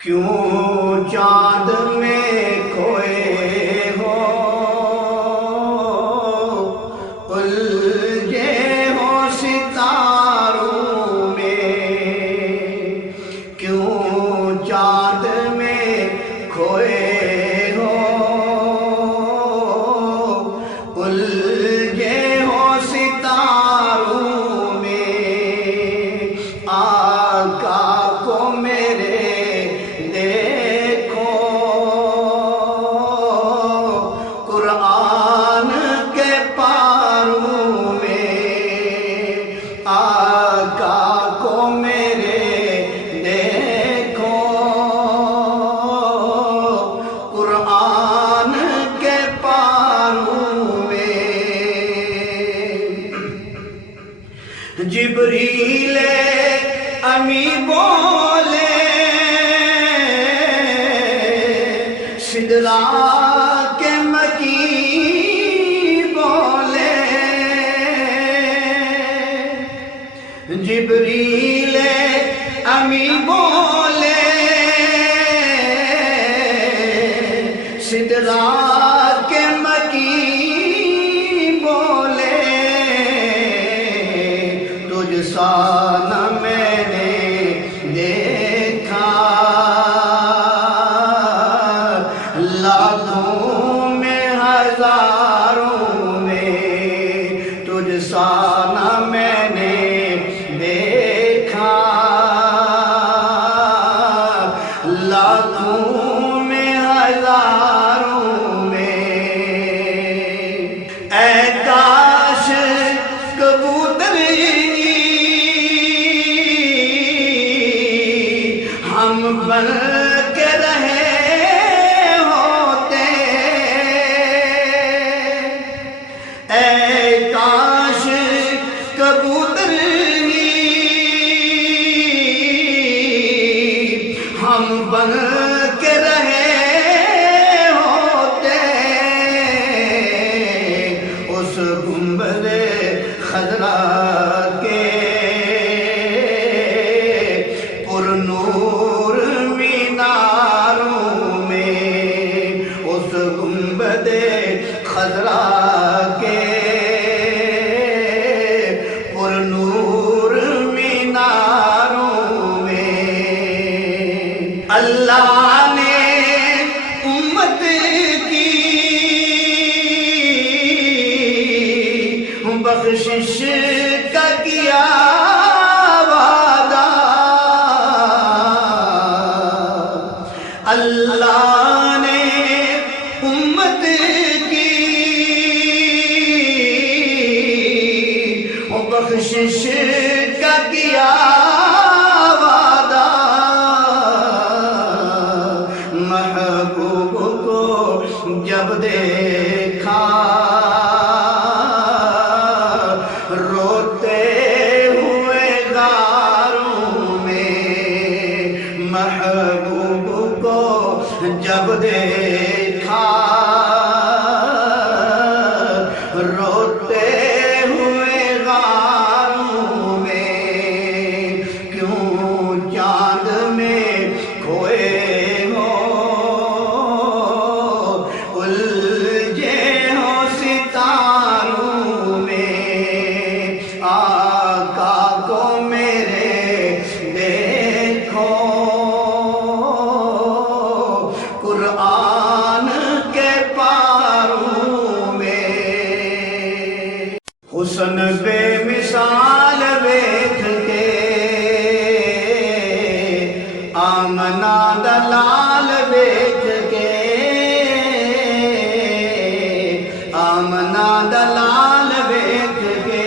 کیوں چاند میں کھوئے ہو الجھے ہو ستاروں میں، کیوں چاند میں کھوئے ہو الجھے ہو ستاروں میں، آقا کو میرے دیکھو قرآن کے پاروں میں، آقا کو میرے دیکھو قرآن کے پاروں میں۔ جبریل امی بولے سدرا کے مکی بولے، جبریل امی بولے سدرا کے مکی بولے، تجھ سا نہ میں نے دیکھا لاکھوں میں ہزاروں میں، تجھ سا نہ میں نے دیکھا لاکھوں میں ہزاروں میں۔ اے کاش کبوتر ہم بن کے رہے ہوتے، اے کاش کبوتر ہم بن کے رہے ہوتے، اس گنبد خضرا کے پر نور میناروں میں، اس گنبد خضرا کے پر نور میناروں میں، اللہ نے امت کی بخشش کا کیا وعدہ، اللہ نے امت کی بخشش کا کیا وعدہ، محبوب کو جب دیکھا روتے ہوئے غاروں میں، محبوب کو جب دیکھا روتے ہوئے غاروں میں، کیوں چاند میں کھوئے ہو الجھے ہو ستاروں میں، آقا کو میرے دیکھو قرآن کے پاروں میں۔ حسن بے مثال دیکھ کے آمنہ دلال دیکھ کے، آمنہ دلال دیکھ کے،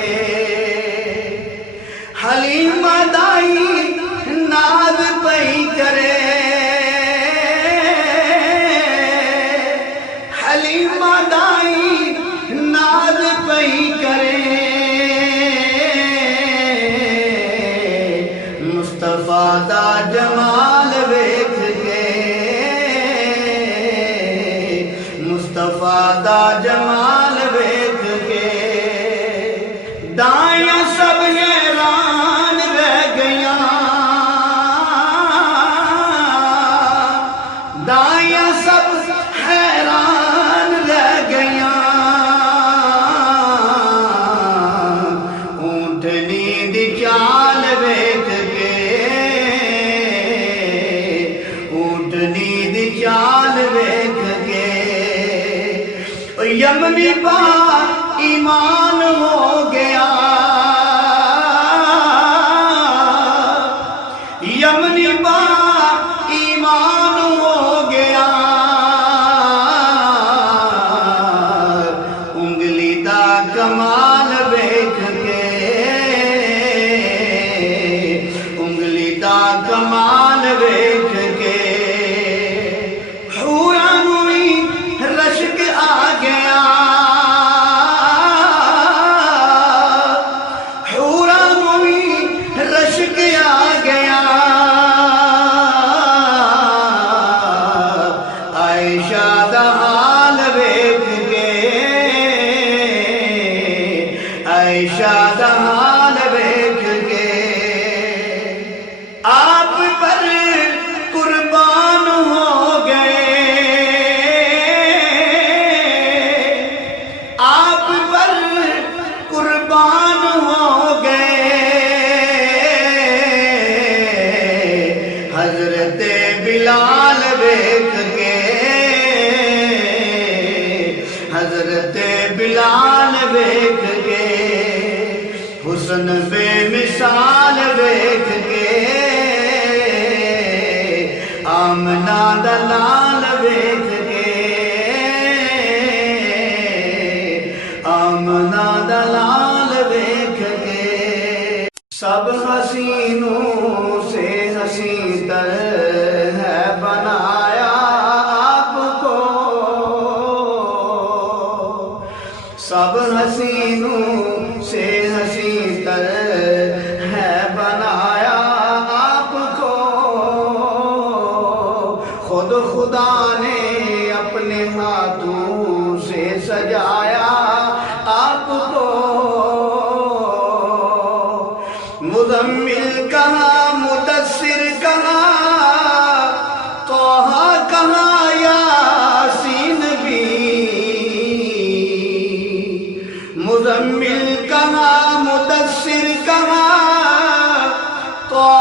حلیمہ دائی ناز پئی کرے، حلیمہ دائی ناز پئی کرے، مصطفیٰ دا جمال ویکھ کے، مصطفیٰ دا جمال ویکھ کے، دائیاں سب حیران رہ گیاں، یمنی پاک ایمان ہو گیا، یمنی پاک ایمان ہو گیا، انگلی دا کمال ویکھ کے، انگلی دا کمال ویکھ کے حوراں نوں وی رشک آ گیا، حوراں نوں وی رشک آ گیا، عائشہ دا حال ویکھ کے، عائشہ دا حال ویکھ کے آپ پر قربان ہو گئے، آپ پر قربان ہو گئے، حضرت بلال ویکھ کے، حضرت بلال ویکھ کے حسن بے مثال ویکھ کے، آمنہ دا لال ویکھ کے، آمنہ دا لال ویکھ کے سب حسینوں سے حسین تر ہے بنایا آپ کو، سب حسینوں سے حسین تر ہے بنایا آپ کو، خود خدا نے اپنے ہاتھوں سے سجایا آپ کو، مزمل کہاں مدثر کہاں طہ کہاں یاسین بھی، مزمل کہاں مدثر کہاں طہ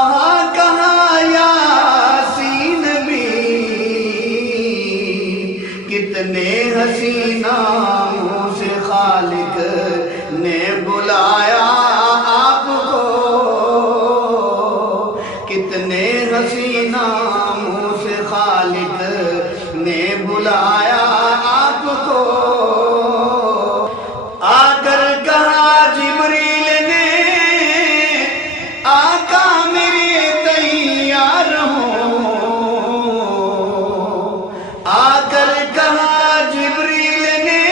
کہاں یاسین بھی، کتنے حسینوں سے خالق نے بلایا آپ کو، کتنے حسینوں سے خالق نے بلایا آپ کو، آ کر کہا جبریل نے آقا میرے تیار ہوں، آ کر کہا جبریل نے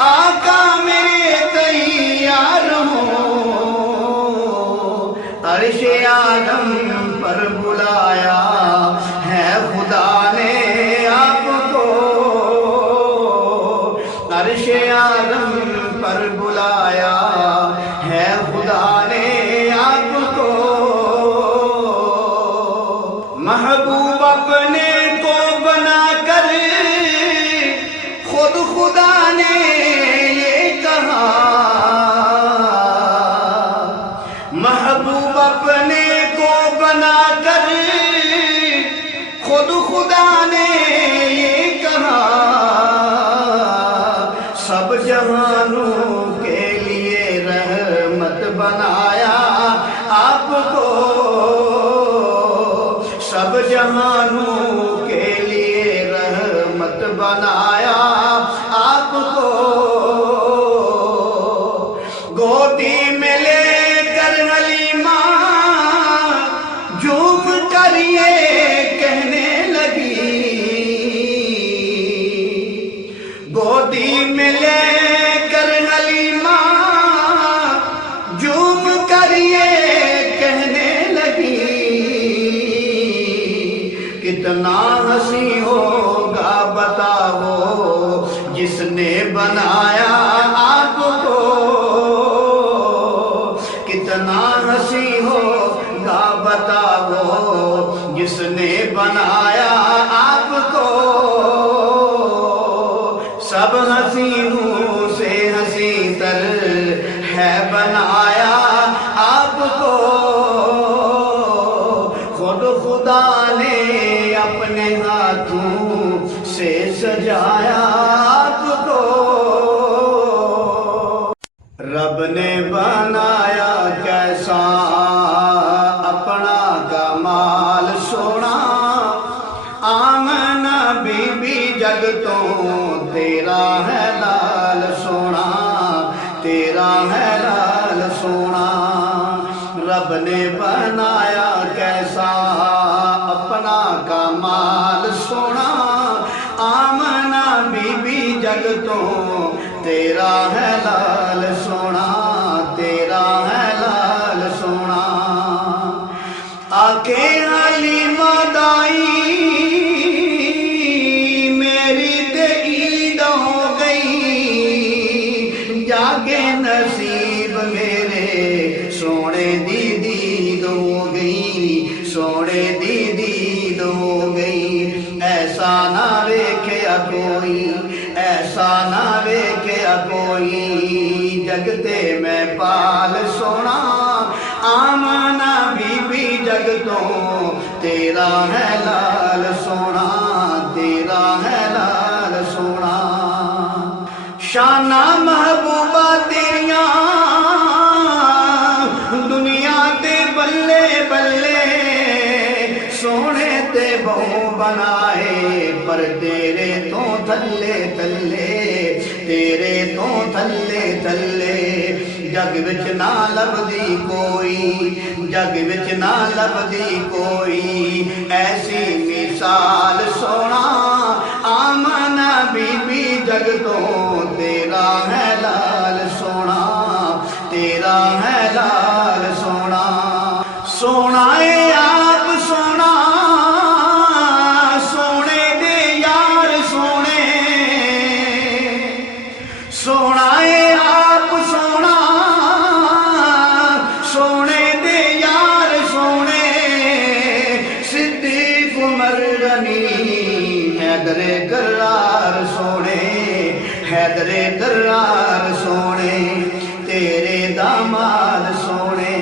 آقا میرے تیار ہوں، عرش آدم پر بلایا ہے خدا نے آپ کو، عرش آدم پر بلایا ہے خدا نے آپ کو، محبوب اپنے کو بنا کر خود خدا نے یہ کہا، محبوب اپنے کو بنا کر خود خدا نے یہ کہا، سب جہانوں کے لیے رحمت بنایا آپ کو، سب جہانوں کے لیے رحمت بنایا آپ کو، گودی میں لے کر حلیمہ جھوم کر یہ کہنے لگی، گودی میں لے کر حلیمہ جھوم کر یہ کہنے لگی، کتنا ہنسی ہوگا بتاؤ جس نے بنایا آپ کو، کتنا ہنسی ہوگا بتاؤ جس نے بنایا آپ کو، سب حسینوں سے حسین تر ہے بنایا آپ کو، خود خدا نے اپنے ہاتھوں سے سجایا تجھ کو، رب نے بنایا کیسا اپنا کمال سونا، آمنہ بی بی جگ تو تیرا ہے لال سونا، تیرا ہے لال سونا، رب نے بنایا کیسا اپنا کمال سونا، آمنہ بی بی جگ تو تیرا ہے لال سونا، تیرا ہے لال سونا، آکے حلیمہ دائی میری تے عید ہو گئی، جاگے نصیب میرے سونے دی دید ہو گئی، سونے دی دید ہو گئی، ایسا نہ ویکھیا کوئی، ایسا نہ ویکھیا کوئی، جگتے میں پال سونا، آمنہ بی بی جگ تو تیرا ہے لال سونا، تیرا ہے لال سونا، شانہ محبوبہ تیریاں دنیا تے بلے بلے، سونے تے بہو بنائے پر تیرے تو تھلے تھلے، تیرے تو تھلے تھلے، جگ وچ نہ لبدی کوئی، جگ وچ نہ لبدی کوئی ایسی مثال سونا، آمنہ بی بی جگ تو تیرا ہے لال سونا، تیرا ہے لال سونا، سونا اے آپ سونا، سونے دے یار سونے، سونا اے آپ سونا، سونے دے یار سونے، صدیق عمر غنی حیدر کرار سونے، حیدر کرار سونے، تیرے داماد سونے،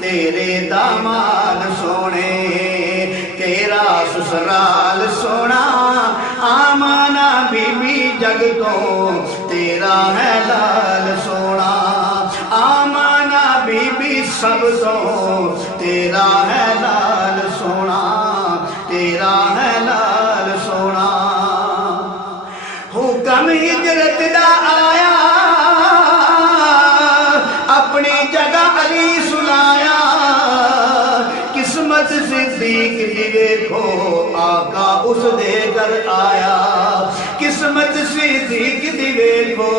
تیرے داماد سونے، تیرا سسرال سونا، آمنہ بی بی جگ تو تیرا ہے لال سونا، آمنہ بی بی سب تو تیرا ہے لال سونا، تیرا ہے لال سونا، حکم ہجرت دا آیا اپنی جگہ علی سلایا، قسمت صدیق دی دیکھو آقا اس دے گھر آیا، قسمت صدیق دی دیکھو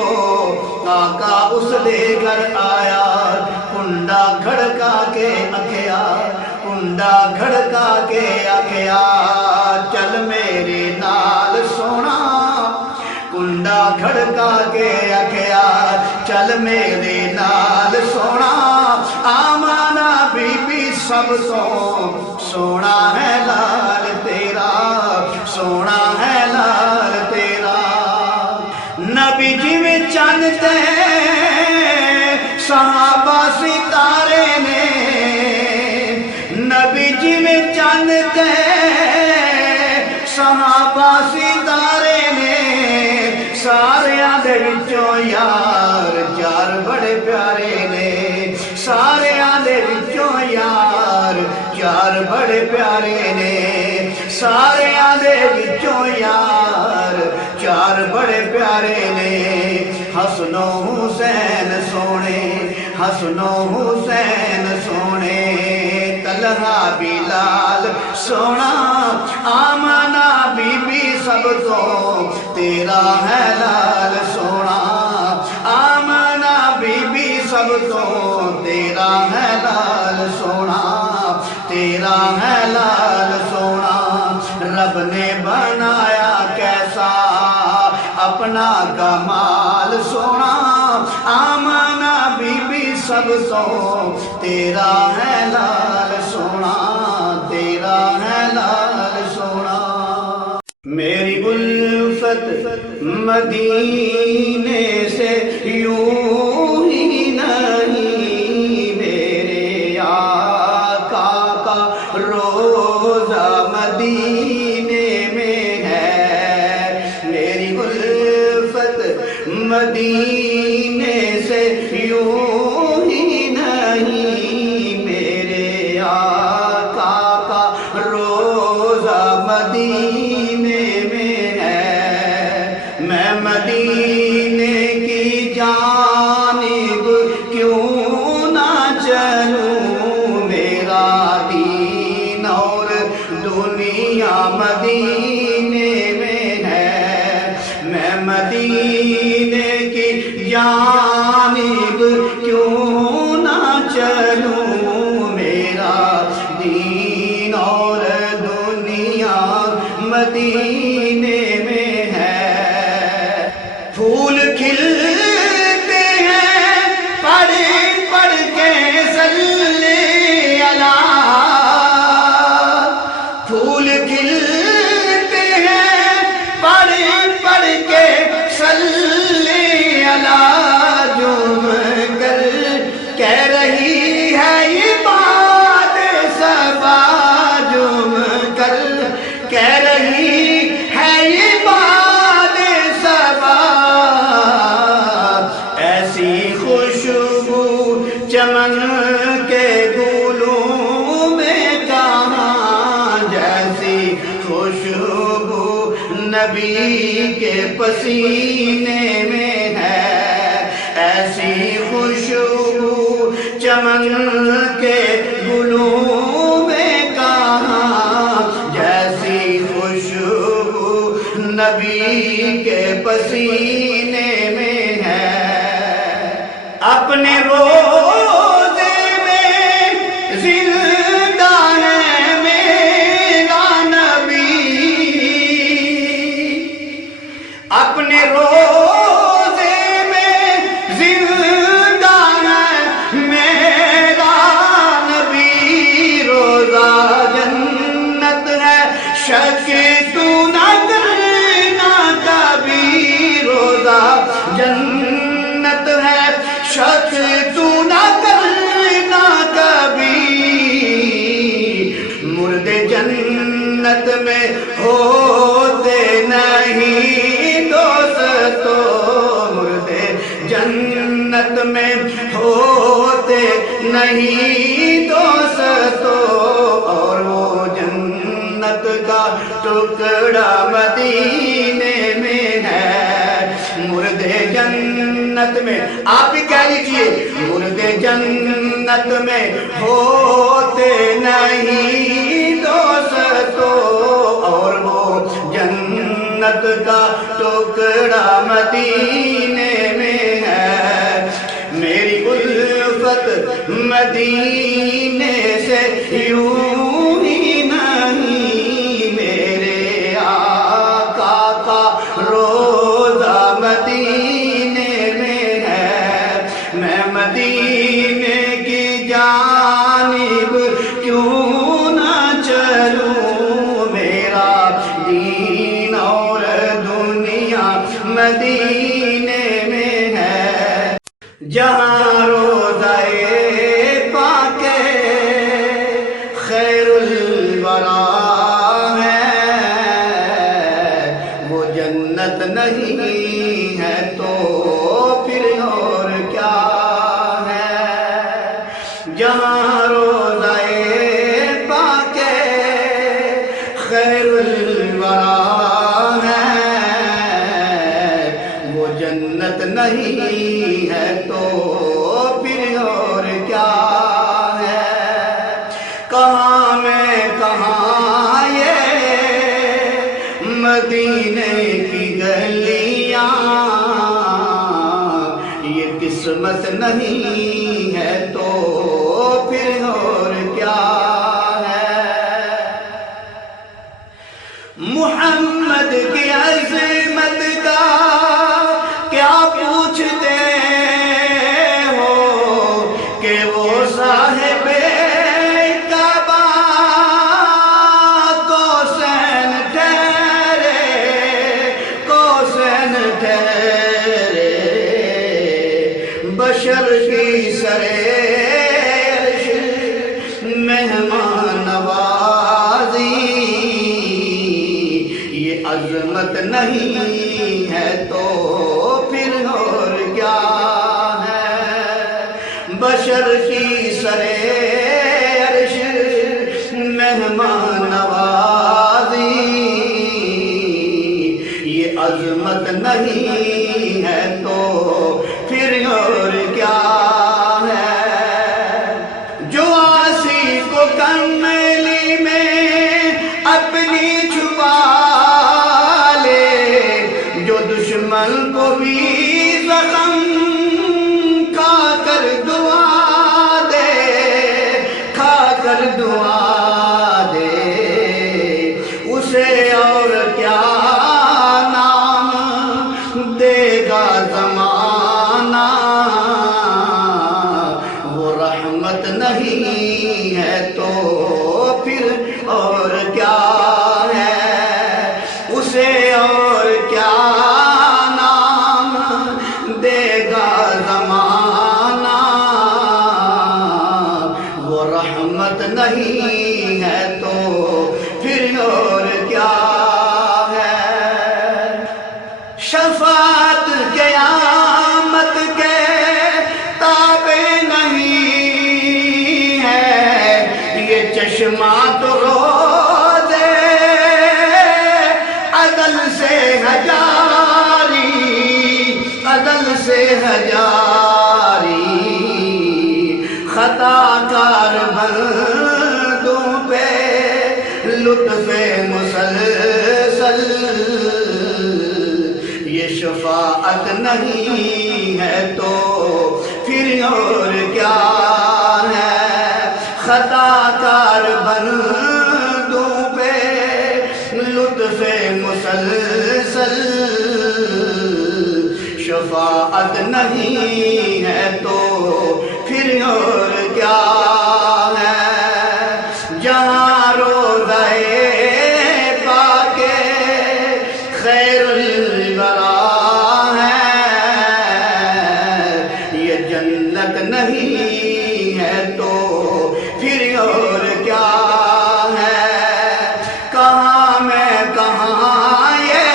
آقا اس دے گھر آیا، کنڈا کھڑکا کے آکھیا، کنڈا کھڑکا کے آکھیا، چل میرے نال سونا، کنڈا کھڑکا کے آکھیا، چل میرے نال سونا، آمنہ بی بی سب تو سونا ہے لال تیرا، سونا ہے لال تیرا، نبی جی میں چند تے صحابہ ستارے نے، نبی جی میں چند تے صحابہ ستارے نے، ساریاں دے وچوں یار چار بڑے پیارے نے، ساریاں دے وچوں یار چار بڑے پیارے نے، ساریاں دے وچوں یار چار بڑے پیارے نے، حسن و حسین سونے، حسن و حسین سونے، طلحہ بلال سونا، آمنہ بی بی سب تو تیرا ہے لال سونا، آمنہ بی بی سب تو تیرا ہے لال سونا، تیرا ہے لال سونا، رب نے بنایا کیسا اپنا کمال سونا، آمنہ بی بی سب تو تیرا ہے لال سونا، تیرا ہے لال سونا، میری الفت مدینے سے یوں ہی نہیں، میرے آقا کا رو روزہ مدینے میں ہے، میری الفت مدینے سے یوں ہی نہیں، میرے آقا کا روزہ مدینے میں ہے، میں مدینے کی جانب کیوں نہ چلوں، میرا دین اور دنیا مدینے میں ہے، میں مدینے کی جانب کیوں نہ چلوں، میرا دین اور دنیا مدینے میں ہے۔ پھول کھلتے ہیں پڑھ پڑھ کے صلی اللہ، پھول کھلتے ہیں پڑھ پڑھ کے صلی اللہ، جھوم کر کہہ رہی ہے یہ بات صبا، جھوم کر کہہ رہی ہے یہ بات صبا، ایسی خوشبو چمن کے گلوں میں کہاں، جیسی خوشبو نبی کے پسینے میں ہے، ایسی خوشبو چمن کے گلوں میں کہاں، جیسی خوشبو نبی کے پسینے میں ہے۔ اپنے روزے میں زندہ ہے میرا نبی، اپنے روزے میں زندہ ہے میرا نبی، روزہ جنت ہے شک تو نہ کرنا کبھی، روزہ جنت ہے شک تو نہ کرنا کبھی، مردے جنت میں ہوتے نہیں دوستو، مردے جنت میں ہوتے نہیں دوستو، اور وہ جنت کا ٹکڑا مدینے میں ہے، مردے جنت میں، آپ بھی کہہ لیجئے، مردے جنت میں ہوتے نہیں دوستو، اور وہ جنت کا ٹکڑا مدینے میں ہے، میری الفت مدینے سے یوں ہی نہیں، میرے آقا کا روزہ مدینے میں ہے، میں مدینے کی جانب کیوں نہ چلوں، میرا دین اور دنیا مدینے میں ہے، جہاں روزہ پاک خیر الورا ہے، وہ جنت نہیں ہے تو پھر اور کیا ہے، جہاں روزہ پاک خیر الورا ہے، وہ جنت نہیں ہے تو پھر اور کیا ہے، کہاں میں کہاں یہ مدینے کی گلیاں، یہ قسمت نہیں ہے تو پھر اور کیا ہے، محمد کی عظمت کا کیا پوچھتے ہو کہ وہ صاحب کعبہ کوسین ٹھہرے، کوسین ٹھہرے، بشر کی سرے مہمان نوازی عظمت نہیں ہے تو پھر اور کیا ہے؟ بشر کی سرے عرش مہمان نوازی، یہ عظمت نہیں ہے تو پھر اور کیا ہے؟ جو آسی کو کمیلی میں اپنی چھپا لے، جو دشمن کو بھی زخم کھا کر دعا دے، کھا کر دعا دے، اسے اور کیا نام دے گا زمانہ؟ وہ رحمت نہیں ہے تو پھر اور کیا ہے؟ اسے اور کیا نام دے گا زمانہ؟ وہ رحمت نہیں ہے تو پھر اور کیا ہے؟ شفاعت قیامت کے تابع نہیں ہے، یہ چشمہ تو روزے عدل سے ہے جاری، عدل سے ہے جاری، خطا کار بندوں پہ لطف مسلسل، یہ شفاعت نہیں ہے تو پھر اور کیا ہے؟ خطا کار بندوں پہ لطف مسلسل، شفاعت نہیں ہے تو پھر اور کیا ہے؟ جہاں روضہ پاک خیر الورا ہے، یہ جنت نہیں ہے تو پھر اور کیا ہے؟ کہاں میں کہاں یہ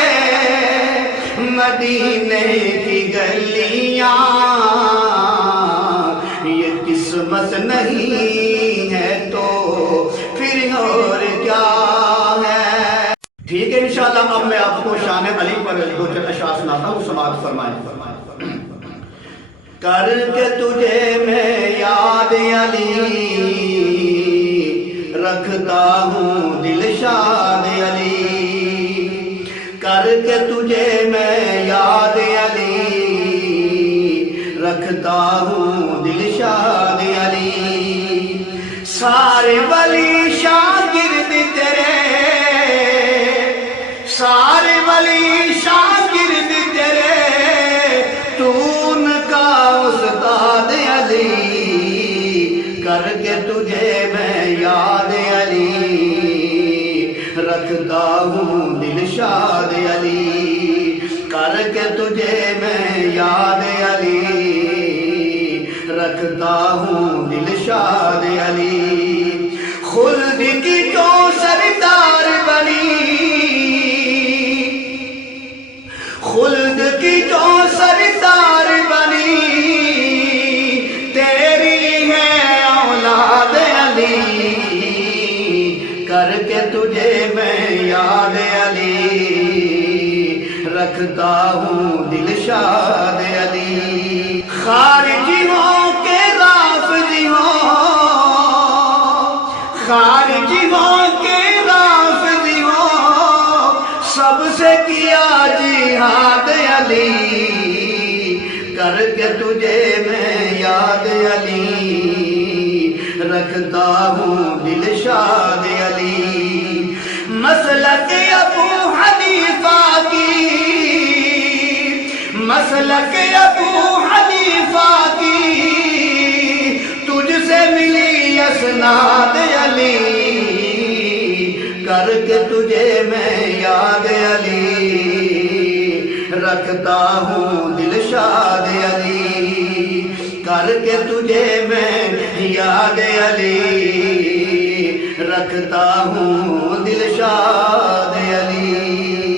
مدینے کی گلیاں، یہ قسمت نہیں ہے تو پھر اور کیا ہے؟ ٹھیک ہے انشاءاللہ اب میں آپ کو شان علی پر دو چند اشعار سناتا ہوں، سماعت فرمائیں۔ کر کے تجھے میں یاد علی، رکھتا ہوں دل شاد علی، کر کے تجھے میں یاد علی، رکھتا ہوں دل شاد علی، سارے ولی شاگرد تیرے، سارے ولی شاگرد تیرے، تو ان کا استاد علی، کر کے تجھے میں یاد علی، رکھتا ہوں دل شاد علی، کر کے تجھے میں یاد علی، رکھتا ہوں دل شاد علی، خلد کی جو سردار بنی، خلد کی جو سردار بنی، تیری ہے اولاد علی، کر کے تجھے میں یاد علی، رکھتا ہوں دل شاد علی، خارجی ہوں کہ رافضی ہوں، خارجی ہوں کہ رافضی ہوں، سب سے کیا جہاد علی، کر کے تجھے میں یاد علی، رکھتا ہوں دل شاد علی، مسلک ابو حنیفہ کی، مسلک ابو حنیفہ کی، تجھ سے ملی اسناد علی، کر کے تجھے میں یاد علی، رکھتا ہوں دل شاد علی، کر کے تجھے میں یاد علی، رکھتا ہوں دل شاد